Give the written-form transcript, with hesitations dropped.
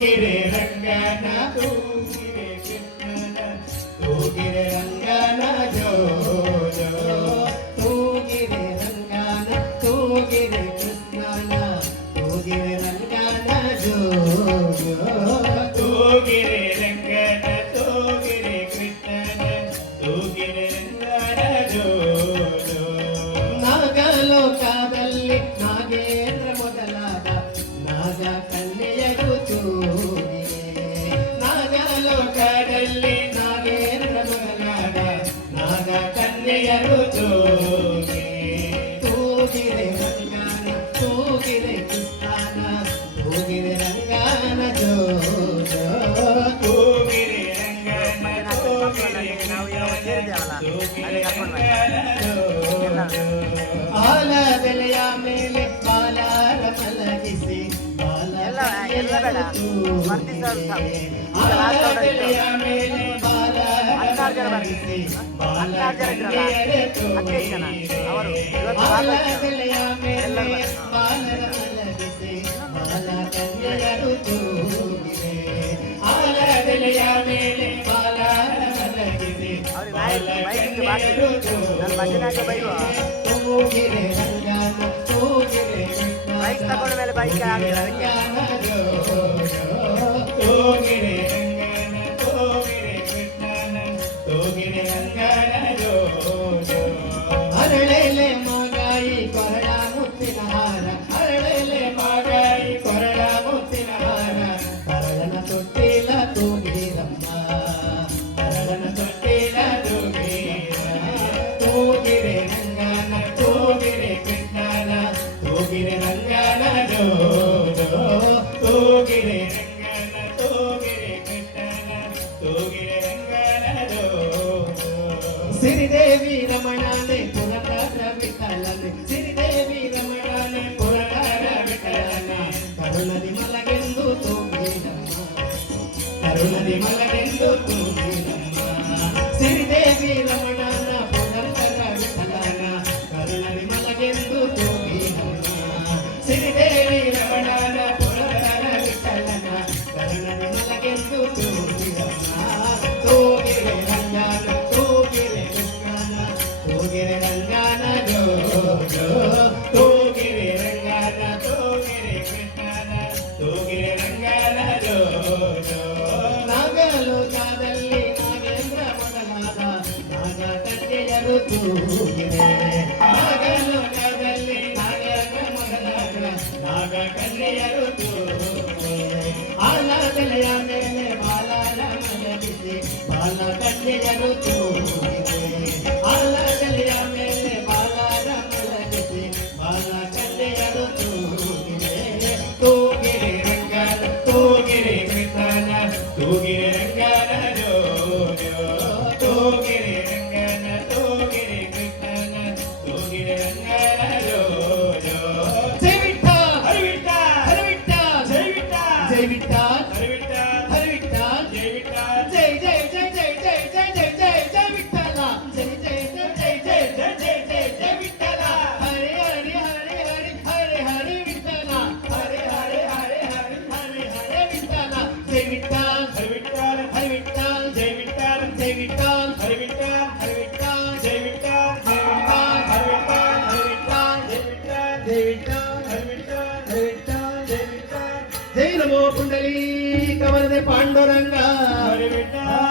ಗಿರೆ ರಂಗನ ತೂಗಿರೆ ಕೃಷ್ಣನ ತೂಗಿರೆ ರಂಗನ ಜೋ ಜೋ ತೂಗಿರೆ ರಂಗನ ತೂಗಿರೆ ಕೃಷ್ಣನ ತೂಗಿರೆ ರಂಗನ ಜೋ ಜೋ ತೂಗಿರೆ ರಂಗನ ತೂಗಿರೆ ಕೃಷ್ಣನ ತೂಗಿರೆ ರಂಗನ ಜೋ ಜೋ ನಾಗಲೋಕದಲ್ಲಿ ನಾಗೇಂದ್ರ ಮೊದಲಾದ ನಾಗ ಕನ್ಯೆಯರು ನಾಗಲೋಕದಲ್ಲಿ ನಾಗೇಂದ್ರ ಮೊದಲಾದ ನಾಗ ಕನ್ಯೆಯರು ಜೋಗೆ ತೂಗಿರೆ ರಂಗನ ತೂಗಿರೆ ಕೃಷ್ಣನ ತೂಗಿರೆ ರಂಗನ ಜೋ ಜೋ ತೂಗಿರೆ ರಂಗನ ತೂಗಿರೆ ಆಲದೆಲೆಯ ಮೇಲೆ ಬಾಲಾರ ಮಲಗಿಸಿ ಆಲದೆಲೆಯ ಮೇಲೆ ಬಾಲಾರ ಮಲಗಿಸಿ ಆಲದೆಲೆಯ ಮೇಲೆ ಬಾಲರ ಮಲಗಿಸಿ ಬಾಲ ಕನ್ಯೆಯರು ತೂಗಿರೆ ಆಲದೆಲೆಯ ಮೇಲೆ ಬಾಲಾರ ಮಲಗಿಸಿ ಬಾಲ ಕನ್ಯೆಯರು ತೂಗಿರೆ ರಂಗನ ತೂಗಿರೆ ಕೃಷ್ಣನ ತೂಗಿರೆ ರಂಗನ ಜೋ ತೂಗಿರೆ ರಂಗನ ತೂಗಿರೆ ಕೃಷ್ಣನ ತೂಗಿರೆ ರಂಗನ ಜೋ ಜೋ ಅರಳೆಲೆ ಮಾಗಾಯಿ ಕೊರಳ ಮುತ್ತಿನ ಹಾರ ಅರಳೆಲೆ ಮಾಗಾಯಿ ಕೊರಳ ಮುತ್ತಿನ ಹಾರ ಕರಳನ ತೊಟ್ಟಿಲ ತೂಗಿರಮ್ಮ ಕರಳನ ತೊಟ್ಟಿಲ ತೂಗಿರೆ ರಂಗನ ತೂಗಿರೆ ಕೃಷ್ಣನ ತೂಗಿರೆ ರಂಗನ ಜೋ ಜೋ ತೂಗಿರೆ ರಂಗನ ತೂಗಿರೆ ಕೃಷ್ಣನ ತೂಗಿರೆ ರಂಗನ ಜೋ ಜೋ ಸಿರಿದೇವಿ ರಮಣನೆ ಪುರಕಾರ ವಿಠಲನೆ ಸಿರಿದೇವಿ ರಮಣನೆ ಪುರಕಾರ ವಿಠಲನ ಕರುಣದಿ ಮಲಗೆಂದು ತೂಗಿರಮ್ಮ ಕರುಣದಿ ಮಲಗೆಂದು ತೂಗಿರಮ್ಮ ಸಿರಿದೇವಿ ರಮಣನ ಪುರಕಾರ ವಿಠಲನ ಕರುಣದಿ ಮಲಗೆಂದು ತೂಗಿರಮ್ಮ ಸಿರಿದೇವಿ ರಮಣನ ಪುರಕಾರ ವಿಠಲನ ಕರುಣದಿ ಮಲಗೆಂದು ತೂಗಿರಮ್ಮ ತೂಗಿರೆ ರಂಗನ ತೂಗಿರೆ ಕೃಷ್ಣನ ತೂಗಿರೆ ರಂಗನ ಜೋ ಜೋ ತೂಗಿರೆ ರಂಗನ ತೂಗಿರೆ ಕೃಷ್ಣನ ತೂಗಿರೆ ರಂಗನ ಜೋ ಜೋ ನಾಗಲೋಕದಲ್ಲಿ ನಾಗೇಂದ್ರ ಮೊದಲಾದ ನಾಗ ಕನ್ಯೆಯರು ತೂಗಿರೆ ನಾಗಲೋಕದಲ್ಲಿ ನಾಗೇಂದ್ರ ಮೊದಲಾದ ನಾಗ ಕನ್ಯೆಯರು ತೂಗಿರೆ ಆಲದೆಲೆಯ ಮೇಲೆ ಬಾಲರ ಮಲಗಿಸಿ ಬಾಲ ಕನ್ಯೆಯರು ತೂಗಿರೆ ಆಲದೆಲೆಯ ಮೇಲೆ ಬಾಲರ ಮಲಗಿಸಿ ಬಾಲ ಕನ್ಯೆಯರು ತೂಗಿರೆ ತೂಗಿರೆ ರಂಗನ ತೂಗಿರೆ ಕೃಷ್ಣನ ತೂಗಿರೆ ರಂಗನ ಜೋ ಜೋ ತೂಗಿರೆ ರಂಗನ ತೂಗಿರೆ ಕೃಷ್ಣನ ತೂಗಿರೆ ರಂಗನ ಜೋ ಜೋ ಜೈ ವಿಠ್ಠಲ ಹರಿ ವಿಠ್ಠಲ ಹರಿ ವಿಠ್ಠಲ ಜೈ ವಿಠ್ಠಲ ಜೈ ವಿಠ್ಠಲ ಹರಿ ವಿಠ್ಠಲ ಹರಿ ವಿಠ್ಠಲ ಜೈ ವಿಠ್ಠಲ ಜೈ ಜೈ ಜೈ ಜೈ ಜೈ ಜೈ ಜೈ ಜೈ ಜೈ ವಿಠ್ಠಲ ಜೈ ಜೈ ಜೈ ಜೈ ಜೈ ಜೈ ಜೈ ಜೈ ಜೈ ವಿಠ್ಠಲ ಹರಿ ಹರಿ ಹರಿ ಹರಿ ಹರಿ ಹರಿ ವಿಠ್ಠಲ ಹರಿ ಹರಿ ಹರಿ ಹರಿ ಹರಿ ಹರಿ ವಿಠ್ಠಲ ಜೈ ವಿಠ್ಠಲ ಹರಿ ವಿಠ್ಠಲ ಹರಿ ವಿಠ್ಠಲ ಜೈ ವಿಠ್ಠಲ ಜೈ ವಿಠ್ಠಲ ಹರಿ ವಿಠ್ಠಲ ಹರಿ ವಿಠ್ಠಲ ಜೈ ವಿಠ್ಠಲ ಜೈ ವಿಠ್ಠಲ ಹರಿ ವಿಠ್ಠಲ ಹರಿ ವಿಠ್ಠಲ ಜೈ ವಿಠ್ಠಲ ಹರಿ ವಿಠ್ಠಲ ಹರಿ ವಿಠ್ಠಲ ಜೈ ವಿಠ್ಠಲ ಜೈ ನಮೋ ಪುಂಡಲೀಕ ವರದೆ ಪಾಂಡುರಂಗ ಹರಿ ವಿಠ್ಠಲ